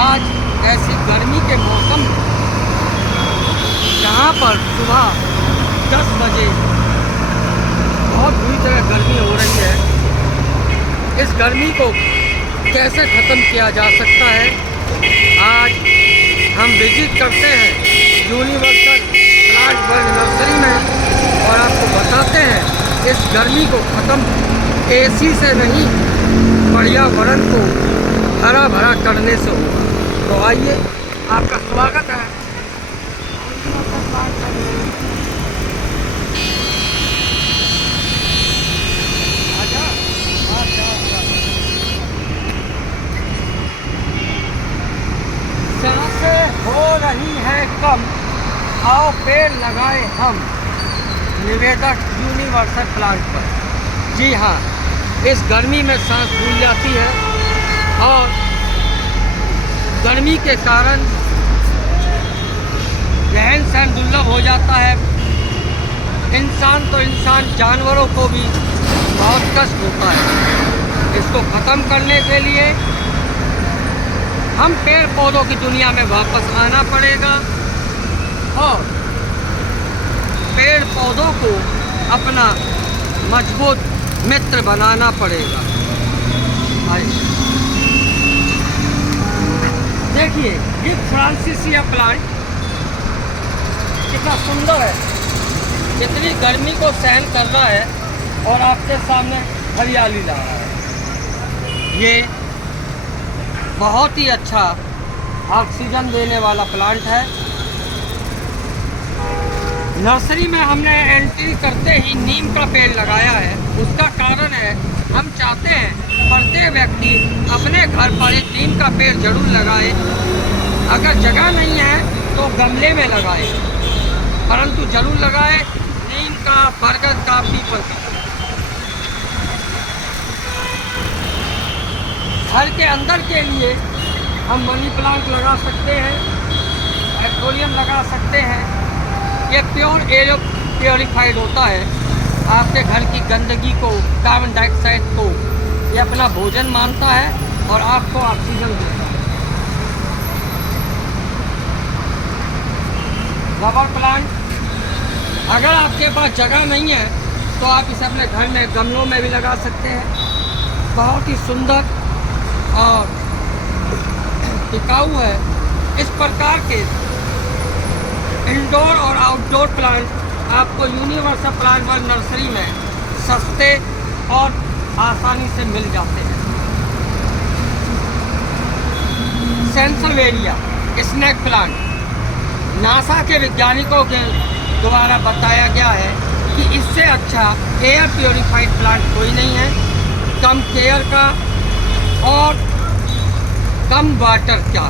आज ऐसी गर्मी के मौसम में जहाँ पर सुबह 10 बजे बहुत बुरी तरह गर्मी हो रही है, इस गर्मी को कैसे ख़त्म किया जा सकता है, आज हम विजिट करते हैं यूनिवर्सल प्लांट वर्ल्ड नर्सरी में और आपको बताते हैं इस गर्मी को ख़त्म एसी से नहीं, पर्यावरण को हरा भरा करने से होगा। तो आइए, आपका स्वागत है। सांसें हो रही है कम, आओ पेड़ लगाए हम, निवेदक यूनिवर्सल प्लांट पर। जी हाँ, इस गर्मी में सांस फूल जाती है और गर्मी के कारण रहन सहन दुर्लभ हो जाता है। इंसान तो इंसान, जानवरों को भी बहुत कष्ट होता है। इसको ख़त्म करने के लिए हम पेड़ पौधों की दुनिया में वापस आना पड़ेगा और पेड़ पौधों को अपना मजबूत मित्र बनाना पड़ेगा। देखिए, ये फ्रांसिसिया प्लांट कितना सुंदर है, कितनी गर्मी को सहन कर रहा है और आपके सामने हरियाली ला रहा है। ये बहुत ही अच्छा ऑक्सीजन देने वाला प्लांट है। नर्सरी में हमने एंट्री करते ही नीम का पेड़ लगाया है। उसका कारण है, हम चाहते हैं प्रत्येक व्यक्ति अपने घर पर एक नीम का पेड़ जरूर लगाए। अगर जगह नहीं है तो गमले में लगाए, परंतु जरूर लगाए नीम का, बरगद का, पीपल का। घर के अंदर के लिए हम मनी प्लांट लगा सकते हैं, एक्वेरियम लगा सकते हैं। ये प्योर एयर प्योरीफाइड होता है। आपके घर की गंदगी को, कार्बन डाइऑक्साइड को ये अपना भोजन मानता है और आपको ऑक्सीजन देता है। रबर प्लांट, अगर आपके पास जगह नहीं है तो आप इसे अपने घर में गमलों में भी लगा सकते हैं। बहुत ही सुंदर और टिकाऊ है। इस प्रकार के इंडोर और आउटडोर प्लांट आपको यूनिवर्सल प्लांट वर्ल्ड नर्सरी में सस्ते और आसानी से मिल जाते हैं। सेंसरवेरिया स्नेक प्लांट, नासा के वैज्ञानिकों के द्वारा बताया गया है कि इससे अच्छा एयर प्योरीफाइड प्लांट कोई नहीं है। कम केयर का और कम वाटर का,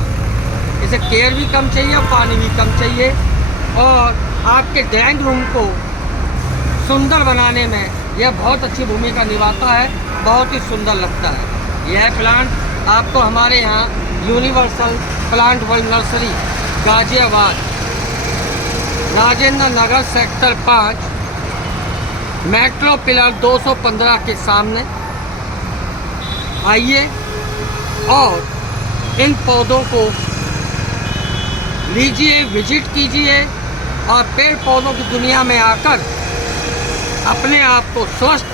इसे केयर भी कम चाहिए और पानी भी कम चाहिए और आपके ड्राइंग रूम को सुंदर बनाने में यह बहुत अच्छी भूमिका निभाता है, बहुत ही सुंदर लगता है। यह प्लांट आपको हमारे यहाँ universal plant world nursery Ghaziabad, Rajendra Nagar sector 5, metro pillar 215 के सामने आइए और इन पौधों को लीजिए, विजिट कीजिए और पेड़ पौधों की दुनिया में आकर अपने आप को स्वस्थ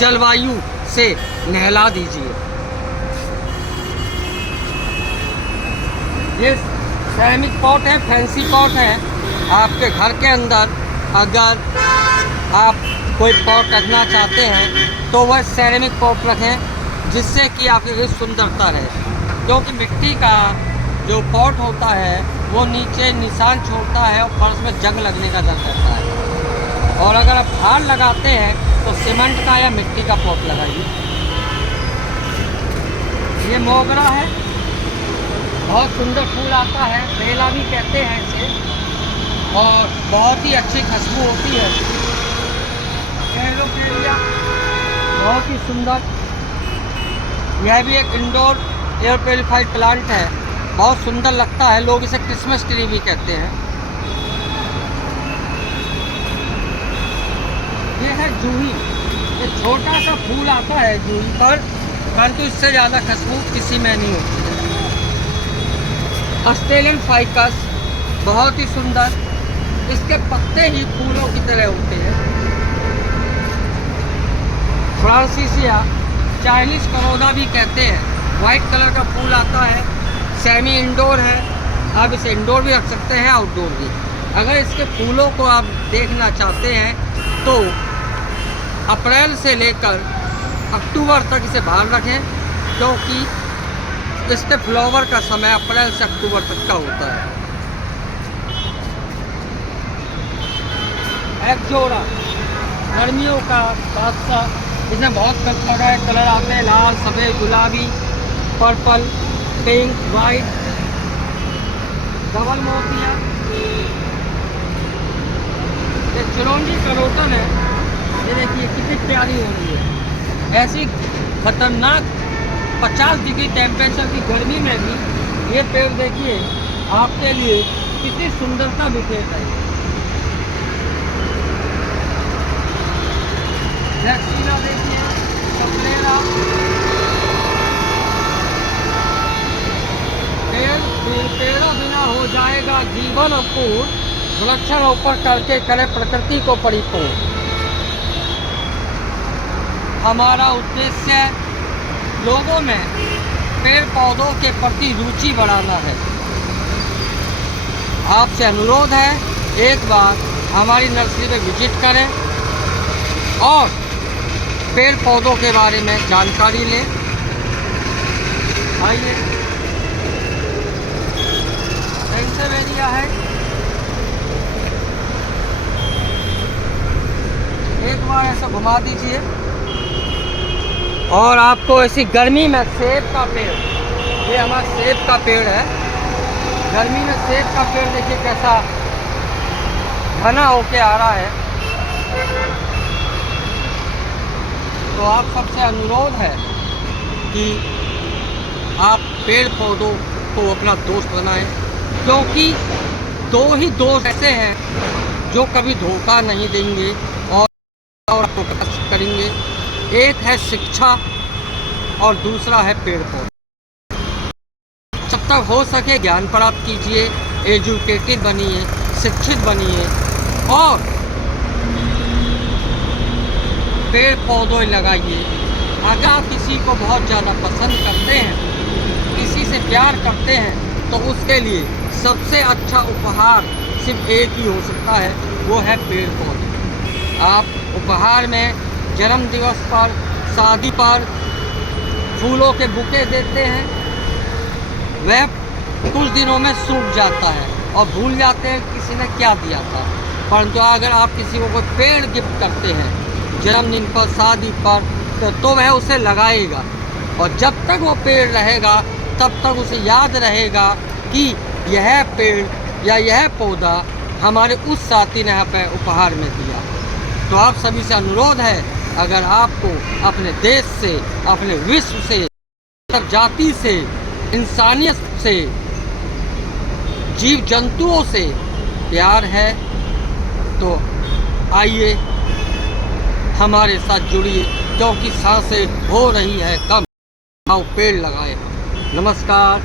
जलवायु से नहला दीजिए। ये सेरेमिक पॉट है, फैंसी पॉट है। आपके घर के अंदर अगर आप कोई पॉट रखना चाहते हैं तो वह सेरेमिक पॉट रखें, जिससे कि आपके लिए सुंदरता रहे। क्योंकि मिट्टी का जो पॉट होता है वो नीचे निशान छोड़ता है और फर्श में जंग लगने का डर रहता है। और अगर आप हार लगाते हैं तो सीमेंट का या मिट्टी का पॉट लगाइए। ये मोगरा है, बहुत सुंदर फूल आता है, बेला भी कहते हैं इसे, और बहुत ही अच्छी खुशबू होती है। एलोकेरिया बहुत ही सुंदर, यह भी एक इंडोर एयर प्योरीफाइड प्लांट है, बहुत सुंदर लगता है। लोग इसे क्रिसमस ट्री भी कहते हैं। ये है जूही, ये छोटा सा फूल आता है जूही पर, परंतु इससे ज़्यादा खुशबू किसी में नहीं होती है। ऑस्ट्रेलियन फाइकस बहुत ही सुंदर, इसके पत्ते ही फूलों की तरह होते हैं। फ्रांसीसिया चाइनीज करोदा भी कहते हैं, वाइट कलर का फूल आता है, सेमी इंडोर है, आप इसे इंडोर भी रख सकते हैं, आउटडोर भी। अगर इसके फूलों को आप देखना चाहते हैं तो अप्रैल से लेकर अक्टूबर तक इसे बाहर रखें, क्योंकि इसके फ्लावर का समय अप्रैल से अक्टूबर तक का होता है। एक जोड़ा गर्मियों का बादशाह, इसमें बहुत प्रकार के कलर आते हैं, लाल, सफ़ेद, गुलाबी, पर्पल, पिंक, वाइट, डबल मोतिया। ये चिरौंजी करोटन है, ये देखिए कितनी प्यारी हो रही है। ऐसी खतरनाक 50 डिग्री टेम्परेचर की गर्मी में भी ये पेड़ देखिए आपके लिए कितनी सुंदरता बिखेरता है। जैक्सीना देखिए, सफलेरा, पेड़ा बिना हो जाएगा जीवन अपूर्ण, वृक्षारोपण करके करे प्रकृति को परिपूर्ण। हमारा उद्देश्य लोगों में पेड़ पौधों के प्रति रुचि बढ़ाना है। आपसे अनुरोध है, एक बार हमारी नर्सरी में विजिट करें और पेड़ पौधों के बारे में जानकारी लें। आइए, सेंसेवेरिया है, एक बार ऐसा घुमा दीजिए। और आपको ऐसी गर्मी में सेब का पेड़, ये हमारा सेब का पेड़ है, गर्मी में सेब का पेड़ देखिए कैसा घना होके आ रहा है। तो आप सबसे अनुरोध है कि आप पेड़ पौधों को अपना दोस्त बनाएं, क्योंकि दो ही दोस्त ऐसे हैं जो कभी धोखा नहीं देंगे और आपको कष्ट करेंगे। एक है शिक्षा और दूसरा है पेड़ पौधे। जब तक हो सके ज्ञान प्राप्त कीजिए, एजुकेटेड बनिए, शिक्षित बनिए और पेड़ पौधे लगाइए। अगर आप किसी को बहुत ज़्यादा पसंद करते हैं, किसी से प्यार करते हैं, तो उसके लिए सबसे अच्छा उपहार सिर्फ एक ही हो सकता है, वो है पेड़ पौधे। आप उपहार में जन्म दिवस पर, शादी पर फूलों के बुके देते हैं, वह कुछ दिनों में सूख जाता है और भूल जाते हैं किसी ने क्या दिया था। परंतु अगर आप किसी को कोई पेड़ गिफ्ट करते हैं जन्मदिन पर, शादी पर, तो वह उसे लगाएगा और जब तक वो पेड़ रहेगा तब तक उसे याद रहेगा कि यह पेड़ या यह पौधा हमारे उस साथी ने यहाँ पर उपहार में दिया। तो आप सभी से अनुरोध है, अगर आपको अपने देश से, अपने विश्व से, जाति से, इंसानियत से, जीव जंतुओं से प्यार है तो आइए हमारे साथ जुड़िए, क्योंकि सांसें हो रही है कम, आओ पेड़ लगाए। नमस्कार।